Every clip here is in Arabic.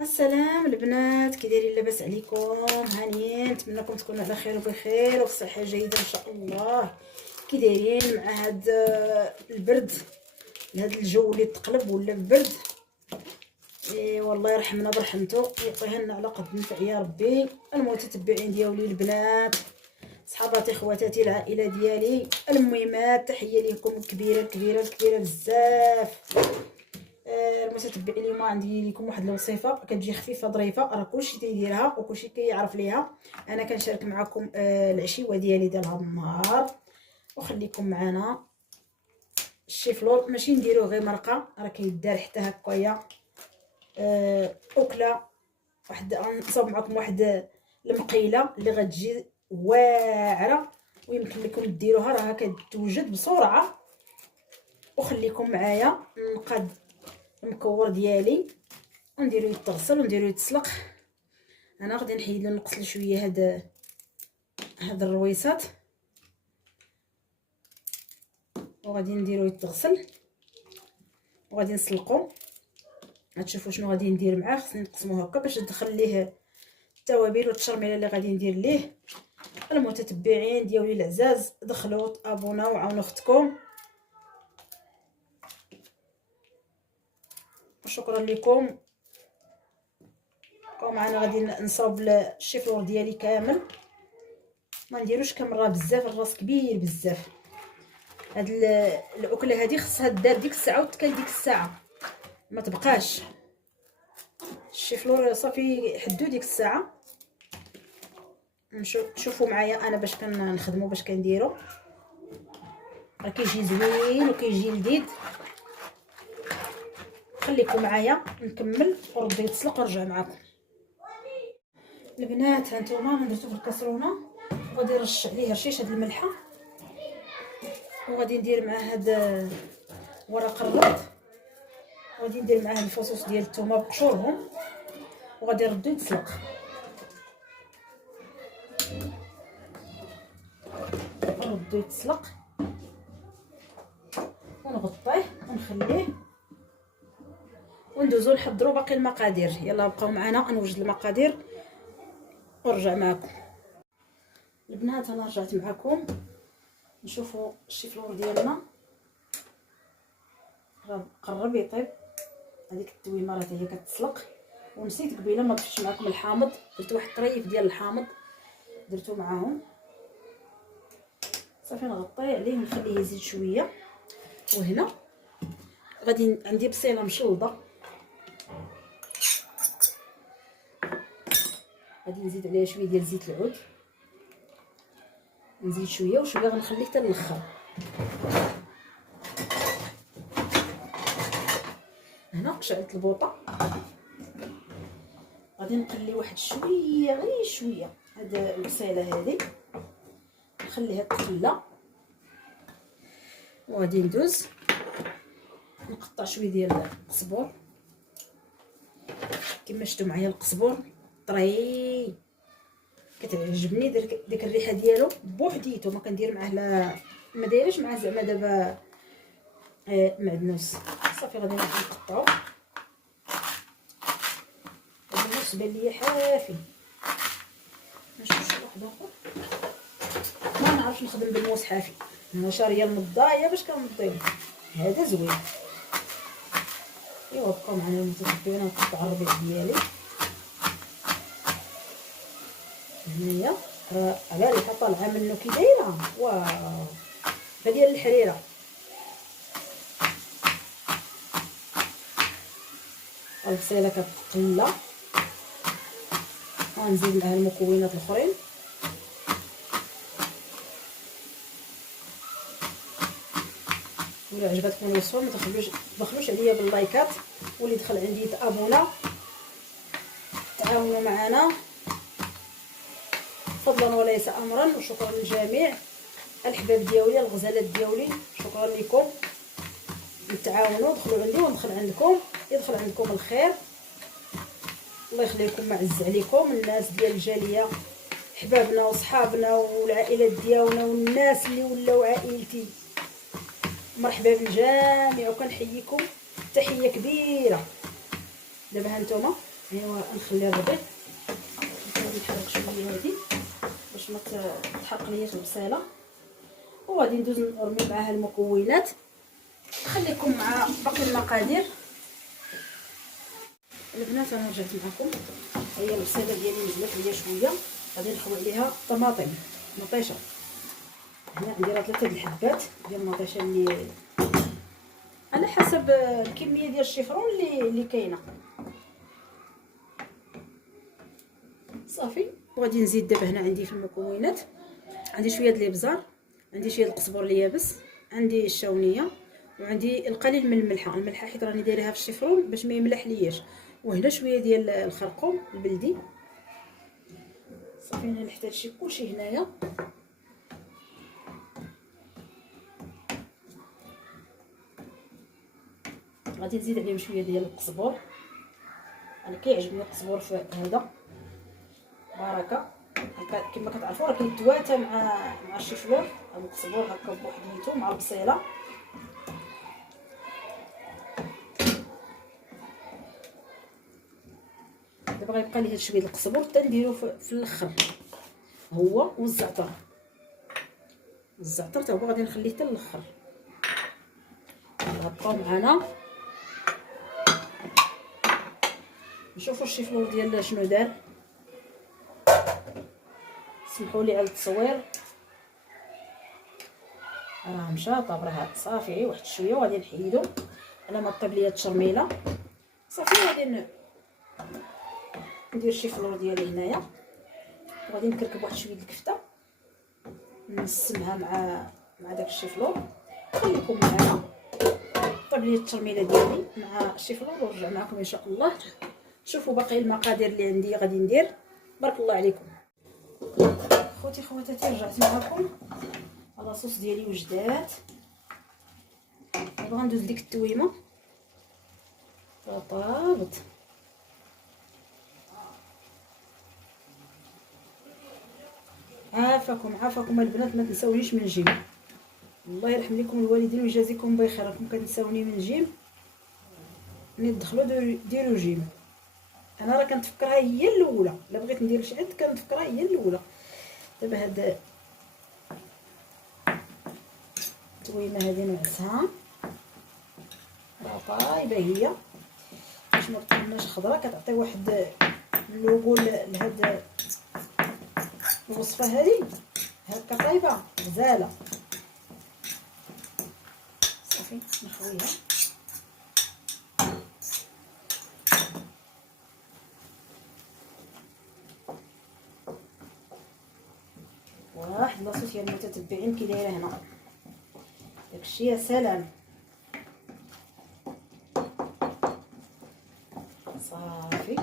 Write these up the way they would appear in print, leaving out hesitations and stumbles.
السلام البنات، كي دايرين؟ لاباس عليكم؟ هانيين؟ نتمنىكم تكونوا على خير وبخير وفي صحه جيده ان شاء الله. كي دايرين مع هاد البرد، هاد الجو اللي تقلب ولا البرد؟ والله يرحمنا برحمته ويعطيها لنا على قد نفع يا ربي. المتتبعين ديالي البنات، صحاباتي، خواتاتي، العائله ديالي، المهمات، تحيه لكم كبيره كبيره كبيره بزاف. المتتبعين، اليوم عندي لكم واحد الوصفه كتجي خفيفه ظريفه، راه كلشي تيديرها وكلشي كيعرف ليها. انا كنشارك معكم العشيوه ديالي ديال هذا النهار، وخليكم معنا. الشيفلور ماشي نديروه غير مرقه، راه كيدار حتى هكايا اكله واحد. غنصاوب معكم واحد المقيله اللي غتجي واعره ويمكن لكم ديروها، راه كتوجد بسرعه. وخليكم معايا نقاد المكور ديالي ونديرو يتغسل ونديرو يتسلق. انا غادي نحيد له نغسل شويه هاد الرويصات، وغادي نديرو يتغسل وغادي نسلقو. غتشوفوا شنو غادي ندير معاه. خصني نقسموه هكا باش ندخل ليه التوابل والتشرميله اللي غادي ندير ليه. المتتبعين ديالي العزاز، دخلوا ابونا وعاونوا اختكم، وشكرا لكم. بقاو معنا، غادي نصاوب الشيفلور ديالي كامل. ما نديروش كامره بزاف، الراس كبير بزاف. هاد الاكله هادي خصها دار ديك الساعه وتكال ديك الساعه، ما تبقاش الشيفلور صافي حدو ديك الساعه. شوفوا معايا انا باش كنخدمو، باش كنديرو. راه كيجي زوين وكيجي لذيذ. خليكم معايا نكمل ورد يتسلق ونرجع معكم. البنات هانتوما درتو في الكاسرونه، وغادي نرش عليه رشيشه د الملحه، وغادي ندير مع هاد ورق الرد، وغادي ندير معاه الفصوص ديال الثومه بشورهم، وغادي نردو يتسلق. نردو يتسلق ونغطيه ونخليه وندوزو نحضروا باقي المقادير. يلا بقاو معنا نوجد المقادير ونرجع معكم. البنات انا رجعت معكم. نشوفوا الشيفلور ديالنا راه قرب يطيب. هذيك التويمه راه هي كتسلق. ونسيت قبيله ما ضفتش معكم الحامض، درت واحد الطريف ديال الحامض درتو معاهم. صافي نغطي عليه ونخليه يزيد شويه. وهنا غادي عندي بصيله مشلضه، غادي نزيد عليها شويه ديال زيت العود. نزيد شويه وشويه، غنخليه حتى الاخر. هنا شعلت البوطه، غادي نقلي واحد شويه غير شويه هاد البصيله هادي، نخليها تخلى. وغادي ندوز نقطع شويه ديال القزبور كما شفتوا معايا. القزبور طري كتعجبني ديك الريحه ديالو بوحديتو، ما كندير معاه لا ما دايرش معاه زعما دابا معدنوس. صافي غادي نقطعو. النص بان ليا حافي، نشوف شي واحد اخر. ما نعرفش نخدم بالموس حافي. انا شاريه المضايه باش كنضيو، هذا زوين. ايوا بقاو معنا المتتبعين. نقطع الربيع ديالي هنايا، راه على ريحه طالعه منه كي دايره. واو، هذه الحريره. البصيله كتقلى ونزيد معها المكونات الاخرين. ولا عجبتكم الوصفه ما تبخلوش عليا باللايكات، واللي دخل عندي يتابونا. تعاونوا معنا فضلا وليس امرا. وشكرا للجميع الحباب ديالي، الغزالات ديالي، شكرا لكم. نتعاونوا، دخلوا عندي وندخل عندكم، يدخل عندكم الخير. الله يخليكم، معز عليكم الناس ديال الجاليه، حبابنا وصحابنا والعائلات ديالنا والناس اللي ولاو عائلتي. مرحبا بالجميع وكنحييكم تحيه كبيره. دابا ها نتوما ايوا نخلي الربيع. غادي نحرك شويه هادي باش ما تحرقلياش البصيله، وغادي ندوز نرمي معاها المكونات. خليكم مع باقي المقادير. البنات انا رجعت معكم. هي البصيله ديالي نزلت ليا شويه، غادي نخوي عليها طماطم مطيشه. هنا عندي راه 3 الحبات ديال المطيشه اللي على حسب الكميه ديال الشيفرون اللي كاينه. صافي. وغادي نزيد دابا هنا عندي في المكونات، عندي شويه د الابزار، عندي شويه القزبر اليابس، عندي الشاونيه، وعندي القليل من الملحه حيت راني دايرها في الشيفرون باش ما يملح لياش، وهنا شويه ديال الخرقوم البلدي. صافي. انا نحتاج شي كلشي هنايا. غادي نزيد عليهم شويه ديال القزبر، انا كيعجبني القزبر في هذا بركه. كما كتعرفوا راه كيتواتى مع الشيفلور او القزبر هكا بوحديتو مع البصيله. دابا غيبقى لي هاد شويه القزبر حتى نديرو في الاخر، هو والزعتر. الزعتر حتى هو غادي نخليه حتى الاخر. غطاو معنا نشوفوا الشيفلور ديالنا شنو دار. سمحوا لي على التصوير، راه مشى طاب راه صافي. واحد شويه وغادي نحيدو. انا ما طيب ليا التشرميله. صافي. غادي ندير الشيفلور ديالي هنايا، وغادي نكركب واحد شويه الكفته نسمها مع داك الشيفلور. خليكم معنا. طيب ليا التشرميله ديالي مع الشيفلور ونرجع معكم ان شاء الله. شوفوا باقي المقادير اللي عندي غادي ندير. بارك الله عليكم. خوتي خواتاتي رجعت معكم. لاصوص ديالي وجدات. دابا غندوز ديك التويمه طابت. عافاكم البنات، ما تنساونيش من الجيم. الله يرحم لكم الوالدين ويجازيكم بخير. راكم كتنساوني من الجيم. ملي تدخلوا ديروا جيم. انا راه كنتفكرها هي الاولى، الا بغيت ندير شي عد كنتفكرها هي الاولى. دابا هاد التويمه هادي نعسها راه طايبه هي باش ما تكونش خضره. كتعطي واحد اللوغو لهاد الوصفه هادي هكا طايبه غزاله. صافي نخويها. واحد لاصوص ديال المتتبعين كي دايره هنا داكشي يا سلام. صافي.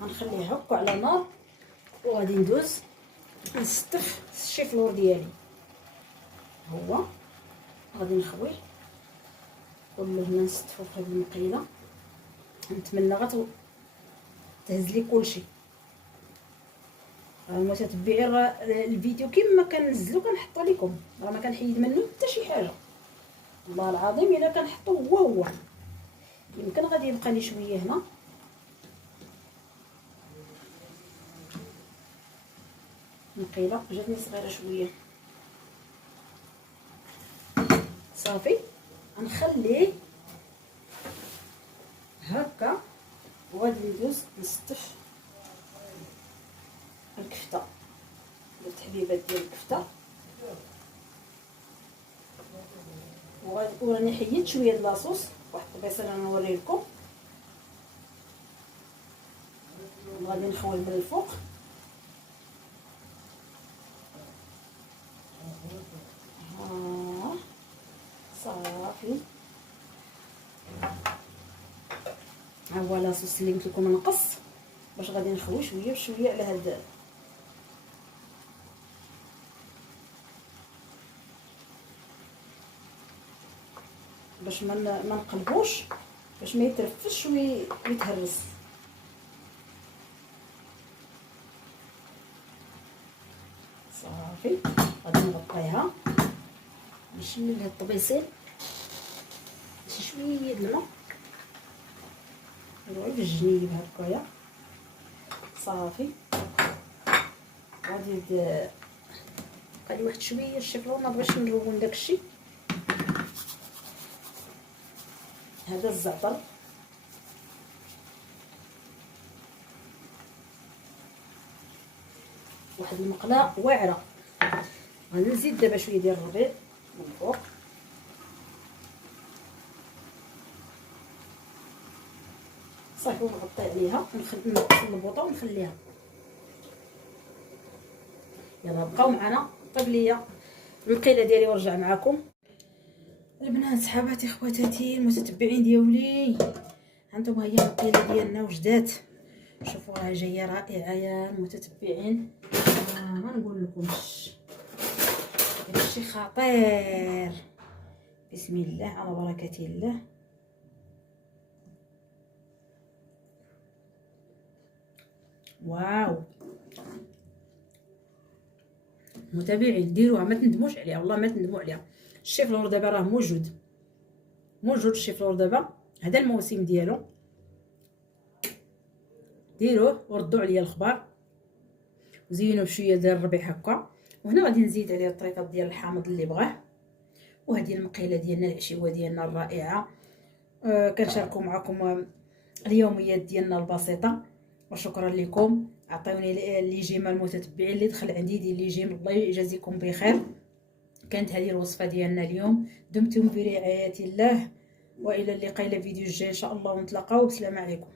غنخليها هكا على نار وغادي ندوز نستف الشيفلور ديالي. هو غادي نخويه كله هنا نستفو في هاد المقيله. نتمنى تهز لي كلشي. المتتبعين راه الفيديو كيما كننزلو كنحطو لكم، راه ما كنحيد منه حتى شي حاجه. والله العظيم الا كنحطو هو يمكن غادي يبقى لي شويه هنا. المقيله جاتني صغيره شويه. صافي. غنخليه هكا وغادي ندوز نستف الكفته. درت حبيبات ديال الكفته وراني حيدت شويه د لاصوص. واحد الطبيصه انا نوري لكم. غادي نخوي من الفوق. صافي. ها هو لاصوص اللي قلت لكم نقص باش غادي نخوي شويه بشويه على هاد باش ما نقلبوش باش ما يترفش ويتهرس. صافي. غادي نغطيها نشمل هاد الطبيصين شي شويه د الماء نروح في الجنيب هكايا. صافي. غادي بقى لي واحد شويه الشيفرون، ما بغيتش نلون داكشي. هذا الزعتر، واحد المقله واعره. غادي نزيد دابا شويه ديال الربيع من فوق. صافي ونغطي عليها ونخلي البوطه ونخليها. يلا بقاو معنا. طيب ليا المقيله ديالي ورجع معكم. البنات صحاباتي خواتاتي المتتبعين ديالي، هانتوما هي المقيله ديالنا وجدات. شوفوا راه جايه رائعه يا المتتبعين. ما نقول لكمش هادشي خطير. بسم الله على بركه الله. واو متابعين ديروها ما تندموش عليها، والله ما تندموا عليها. الشيف لور دابا راه موجود الشيف لور دابا، هذا الموسم ديالو. ديروه وردوا عليا الخبار وزينوا بشويه ديال الربيع هكا. وهنا غادي نزيد عليه الطريقات ديال الحامض اللي بغاه. وهذه المقيله ديالنا العشيوه ديالنا الرائعه. كنشاركوا معكم اليوميات ديالنا البسيطه. وشكرا لكم. عطيوني لي جيم المتتبعين اللي دخل عندي ديال لي جيم، الله يجازيكم بخير. كانت هذه الوصفه ديالنا اليوم. دمتم برعايه الله، والى اللقاء الى فيديو الجاي ان شاء الله، ونتلاقاو. بسلام عليكم.